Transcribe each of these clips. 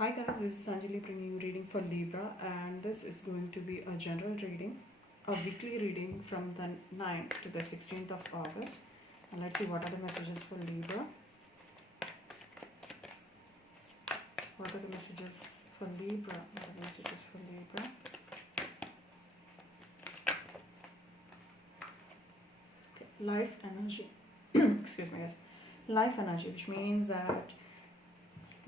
Hi guys, this is Anjali bringing you reading for Libra, and this is going to be a general reading, a weekly reading from the 9th to the 16th of August. And let's see what are the messages for Libra. What are the messages for Libra? What are the messages for Libra? Okay. Life energy. Excuse me, yes. Life energy, which means that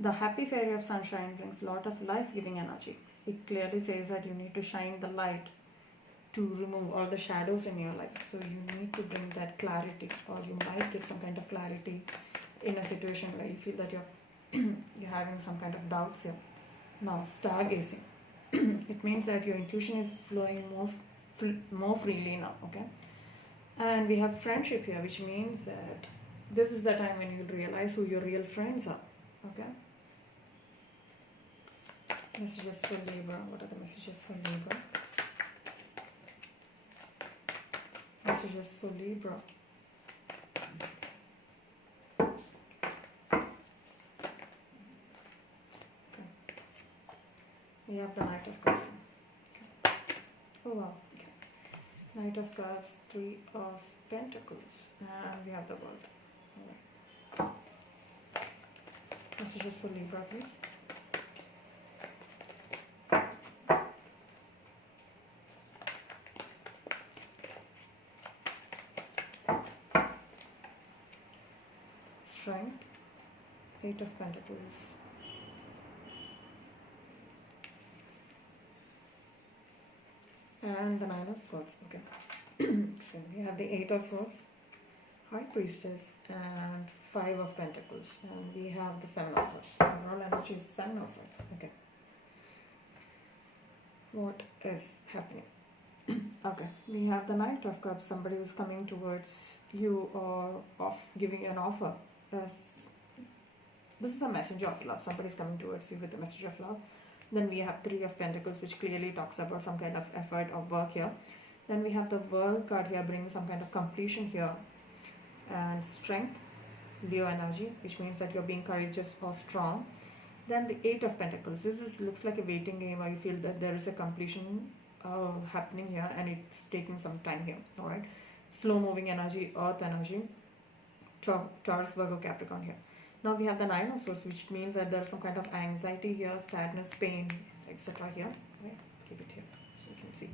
the happy fairy of sunshine brings a lot of life-giving energy. It clearly says that you need to shine the light to remove all the shadows in your life. So you need to bring that clarity, or you might get some kind of clarity in a situation where you feel that you're having some kind of doubts here. Now, stargazing. It means that your intuition is flowing more freely now, okay? And we have friendship here, which means that this is the time when you realize who your real friends are, okay? Messages for Libra. What are the messages for Libra? Messages for Libra. Okay. We have the Knight of Cups. Okay. Oh wow. Okay. Knight of Cups, Three of Pentacles, and we have the World. All right. Messages for Libra, please. Strength, Eight of Pentacles, and the Nine of Swords. Okay. So we have the Eight of Swords, High Priestess, and Five of Pentacles, and we have the Seven of Swords. Overall energy is Seven of Swords. Okay. What is happening? Okay, we have the Knight of Cups. Somebody who's coming towards you or giving you an offer. This is a messenger of love. Somebody's coming towards you with a message of love. Then we have Three of Pentacles, which clearly talks about some kind of effort or work here. Then we have the World card here, bringing some kind of completion here. And Strength, Leo energy, which means that you're being courageous or strong. Then the Eight of Pentacles. Looks like a waiting game, where you feel that there is a completion happening here, and it's taking some time here. All right. Slow moving energy, Earth energy, Taurus, Virgo, Capricorn here. Now we have the Nine of Swords, which means that there's some kind of anxiety here, sadness, pain, etc. here. Right? Keep it here so you can see.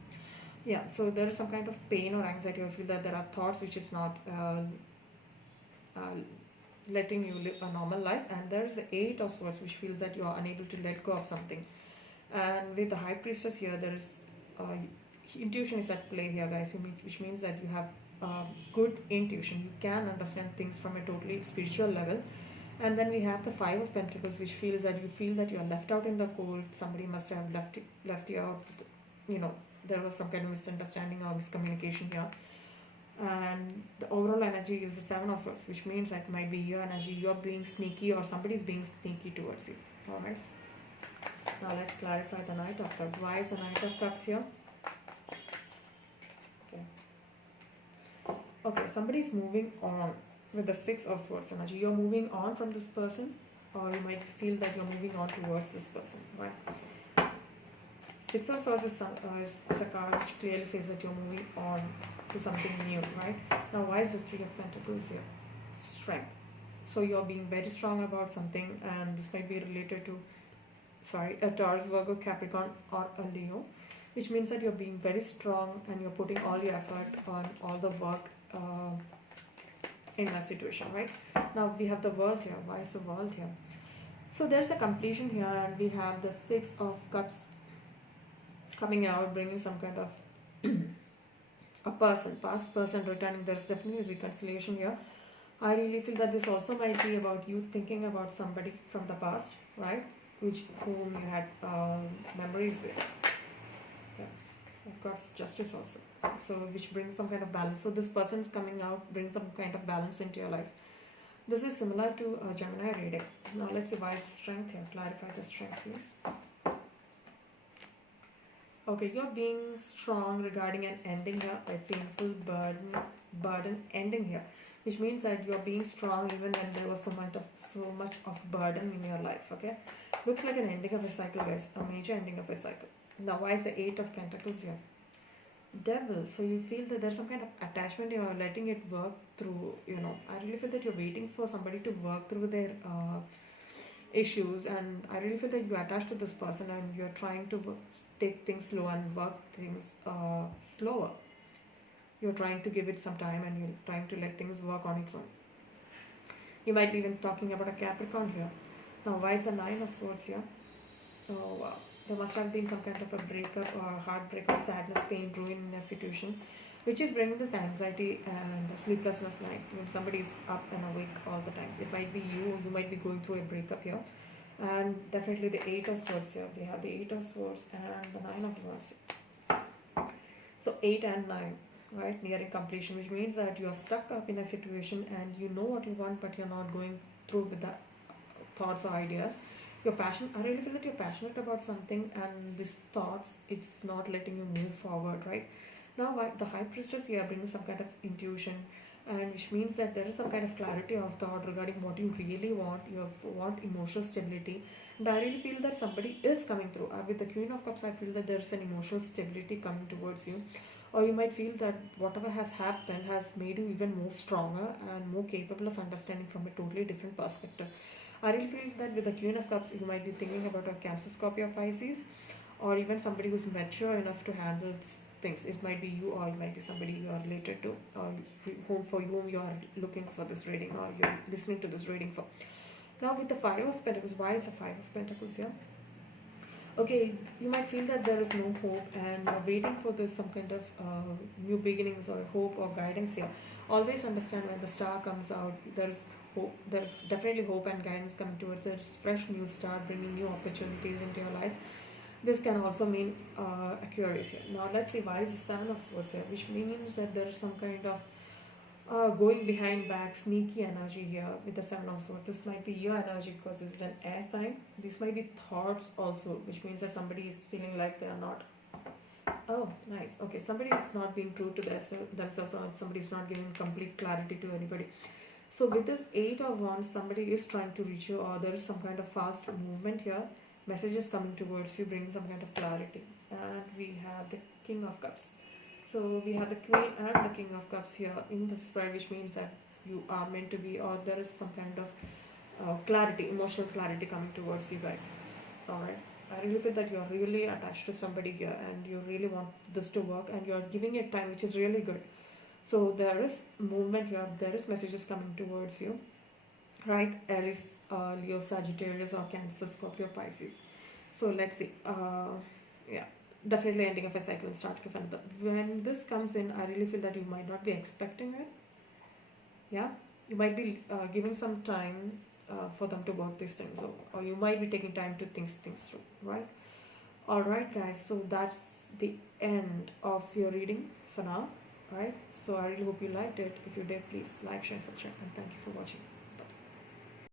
Yeah, so there is some kind of pain or anxiety. I feel that there are thoughts which is not letting you live a normal life, and there is the Eight of Swords, which feels that you are unable to let go of something. And with the High Priestess here, there is intuition is at play here, guys, which means that you have good intuition. You can understand things from a totally spiritual level. And then we have the Five of Pentacles, which feels that you feel that you are left out in the cold. Somebody must have left you out. There was some kind of misunderstanding or miscommunication here. And the overall energy is the Seven of Swords, which means that might be your energy. You're being sneaky, or somebody's being sneaky towards you. All right. Now let's clarify the Knight of Cups. Why is the Knight of Cups here? Okay, somebody's moving on with the Six of Swords energy. You're moving on from this person, or you might feel that you're moving on towards this person. Right? Six of Swords is a card which clearly says that you're moving on to something new, right? Now, why is the Three of Pentacles here? Strength. So you're being very strong about something, and this might be related to, a Taurus, Virgo, Capricorn, or a Leo, which means that you're being very strong and you're putting all your effort on all the work in that situation, right? Now we have the World here. Why is the World here? So there's a completion here, and we have the Six of Cups coming out, bringing some kind of a past person returning. There's definitely reconciliation here. I really feel that this also might be about you thinking about somebody from the past, right? Whom you had memories with. Yeah. I've got Justice also. So which brings some kind of balance. So this person's coming out, brings some kind of balance into your life. This is similar to a Gemini reading. Now let's see why is Strength here. Clarify the Strength, please. Okay, you're being strong regarding an ending here, a painful burden ending here, which means that you're being strong even when there was so much of burden in your life. Okay, Looks like an ending of a cycle, guys. A major ending of a cycle. Now, why is the Eight of Pentacles here? Devil. So you feel that there's some kind of attachment. You're letting it work through. I really feel that you're waiting for somebody to work through their issues, and I really feel that you're attached to this person, and you're trying to take things slow and work things slower. You're trying to give it some time, and you're trying to let things work on its own. You might be even talking about a Capricorn here. Now, why is the Nine of Swords here? Oh wow. There must have been some kind of a breakup or heartbreak or sadness, pain, ruin in a situation, which is bringing this anxiety and sleeplessness nights. When somebody is up and awake all the time. It might be you might be going through a breakup here. And definitely the Eight of Swords here. We have the Eight of Swords and the Nine of Wands. So 8 and 9, right? Nearing completion, which means that you are stuck up in a situation and you know what you want, but you're not going through with the thoughts or ideas. I really feel that you're passionate about something, and these thoughts, it's not letting you move forward, right? Now, the High Priestess here brings some kind of intuition, and which means that there is some kind of clarity of thought regarding what you really want. You want emotional stability, and I really feel that somebody is coming through. With the Queen of Cups, I feel that there's an emotional stability coming towards you, or you might feel that whatever has happened has made you even more stronger and more capable of understanding from a totally different perspective. I really feel that with the Queen of Cups, you might be thinking about a Cancer, Scorpio, Pisces, or even somebody who's mature enough to handle things. It might be you, or it might be somebody you are related to, or for whom you are looking for this reading, or you're listening to this reading for. Now, with the Five of Pentacles, why is the Five of Pentacles here? Okay, you might feel that there is no hope, and you're waiting for this some kind of new beginnings or hope or guidance here. Always understand when the star comes out, there's hope. There's definitely hope and guidance coming towards it. It's fresh new start, bringing new opportunities into your life. This can also mean Aquarius here. Now let's see, why is the Seven of Swords here, which means that there is some kind of going behind back, sneaky energy here with the Seven of Swords. This might be your energy because this is an air sign. This might be thoughts also, which means that somebody is feeling like they are not. Oh, nice. Okay, somebody is not being true to themselves, or somebody is not giving complete clarity to anybody. So with this Eight of Wands, somebody is trying to reach you, or there is some kind of fast movement here. Messages coming towards you, bring some kind of clarity. And we have the King of Cups. So we have the Queen and the King of Cups here in this spread, which means that you are meant to be, or there is some kind of clarity, emotional clarity coming towards you guys. Alright. I really feel that you're really attached to somebody here, and you really want this to work, and you're giving it time, which is really good. So there is movement here, there is messages coming towards you, right? Aries, Leo, Sagittarius, or Cancer, Scorpio, Pisces. So let's see. Yeah, definitely ending of a cycle and starting of another. When this comes in, I really feel that you might not be expecting it. Yeah, you might be giving some time for them to work these things out, or you might be taking time to think things through, right? Alright guys, so that's the end of your reading for now. Right, so I really hope you liked it. If you did, please like, share, and subscribe, and thank you for watching.